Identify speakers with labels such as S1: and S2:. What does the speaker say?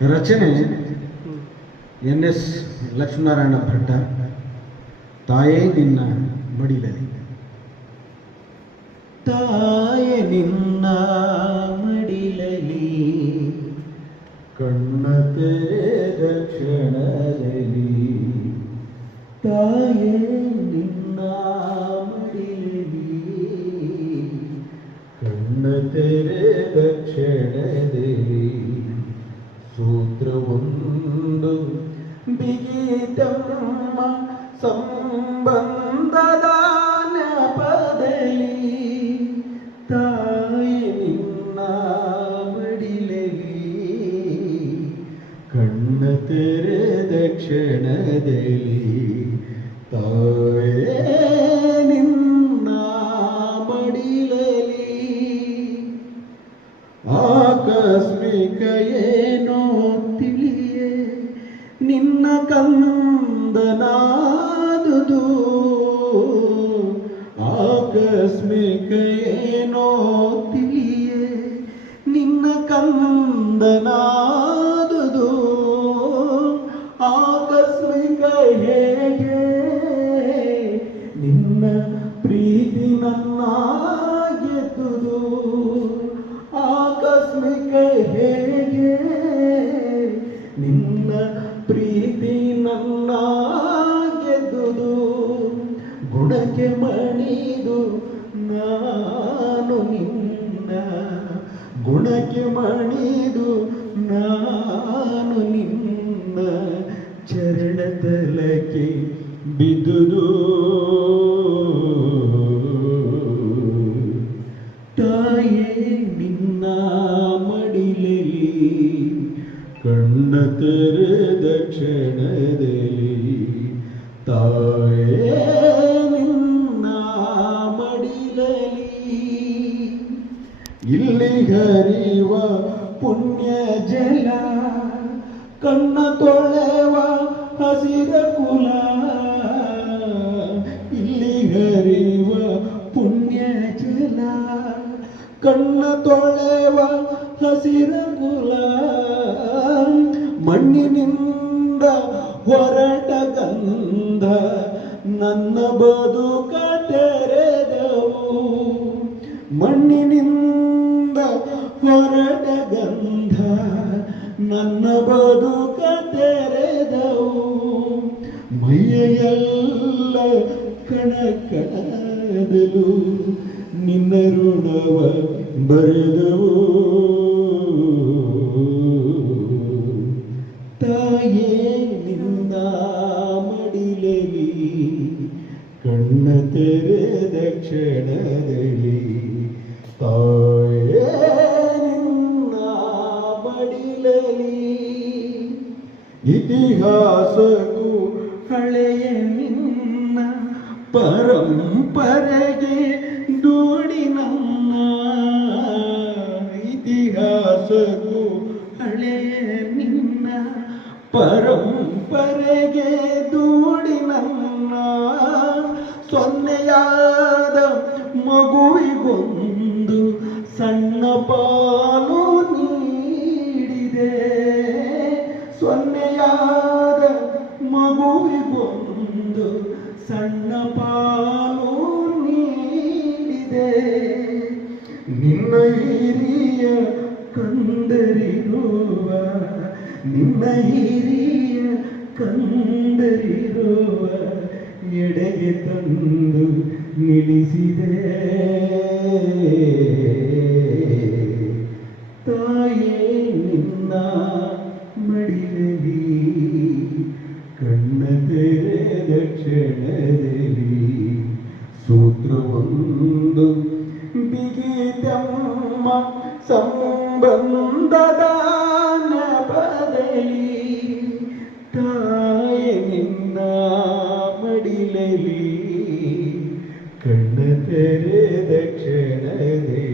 S1: ರಚನೆ N S Lakshminarayana Bhatta ತಾಯೇ ನಿನ್ನ ಮಡಿಲಲ್ಲಿ ತಾಯೇ ನಿನ್ನ ಮಡಿಲಲಿ ಕಣ್ಣ ತೆರೆದ ಕ್ಷಣದಲ್ಲಿ ತಾಯೇ ಕಣ್ಣ ತೆರೆದ ಕ್ಷಣದಲ್ಲಿ ತಾವೇ ನಿನ್ನ ಮಡಿಲಲಿ ಆಕಸ್ಮಿಕ ಏನೋ ತಿಳಿಯೇ, ನಿನ್ನ ಕಂದನಾದುದು. ಆಕಸ್ಮಿಕ ಏನೋ ತಿಳಿಯೇ, ನಿನ್ನ ಕಂದನಾದುದು ಪ್ರೀತಿ ನನ್ನ ಗೆದ್ದುದು ಆಕಸ್ಮಿಕ ಹೇಗೆ ನಿನ್ನ ಪ್ರೀತಿ ನನ್ನ ಗೆದ್ದುದು ಗುಣಕ್ಕೆ ಮಣಿದು ನಾನು ನಿನ್ನ. ಗುಣಕ್ಕೆ ಮಣಿದು ನಾನು ನಿನ್ನ. ಚರಣ ಮಡಿಲಲಿ ಕಣ್ಣ ತೆರೆದ ಕ್ಷಣದಲ್ಲಿ ತಾಯೇ ನಿನ್ನ ಮಡಿಲಲಿ ಇಲ್ಲಿ ಹರಿವ ಪುಣ್ಯ ಜಲ ಕಣ್ಣ ತೊಳೆವ ಹಸಿರ ಕುಲ ತೊಳೆವ ಹಸಿರ ಕುಲ ಮಣ್ಣಿನಿಂದ ಹೊರಟ ಗಂಧ, ನನ್ನ ಬದುಕ ತೆರೆದವು. ಮಣ್ಣಿನಿಂದ ಹೊರಟ ಗಂಧ, ನನ್ನ ಬದುಕ ತೆರೆದವು. ಮೈಯೆಲ್ಲ ಕಣ ಕಣದಲು ನಿನ್ನ ಋಣವ ಬರೆದವು ತಾಯೇ ನಿನ್ನ ಮಡಿಲಲಿ ಕಣ್ಣ ತೆರೆದ ಕ್ಷಣದಲ್ಲಿ ತಾಯೇ ನಿನ್ನ ಮಡಿಲಲಿ ಇತಿಹಾಸಕ್ಕೂ ಹಳೆಯ ನಿನ್ನ ಪರಂಪರೆಗೆ ಪರಂಪರೆಗೆ ದೂಡಿ ನನ್ನ ಸೊನ್ನೆಯಾದ ಮಗುವಿಗೊಂದು ಸಣ್ಣ ಪಾಲು ನೀಡಿದೆ. ಸೊನ್ನೆಯಾದ ಮಗುವಿಗೊಂದು ಸಣ್ಣ ಪಾಲು ನೀಡಿದೆ. ನಿನ್ನ ಹಿರಿಯ ನಿನ್ನ ಹಿರಿಯ ಕಂದರಿರುವ ಎಡೆಗೆ ತಂದು ನಿಲ್ಲಿಸಿದೆ. ತಾಯೇ, ನಿನ್ನ ಮಡಿಲಲಿ ಕಣ್ಣ ತೆರೆದ ಕ್ಷಣದಲ್ಲಿ ಸೂತ್ರವೊಂದು ಬಿಗಿತಮ್ಮ ಸಂಬಂಧದ മടിലവി കണ്ണു തെരെ ദക്ഷിണതേ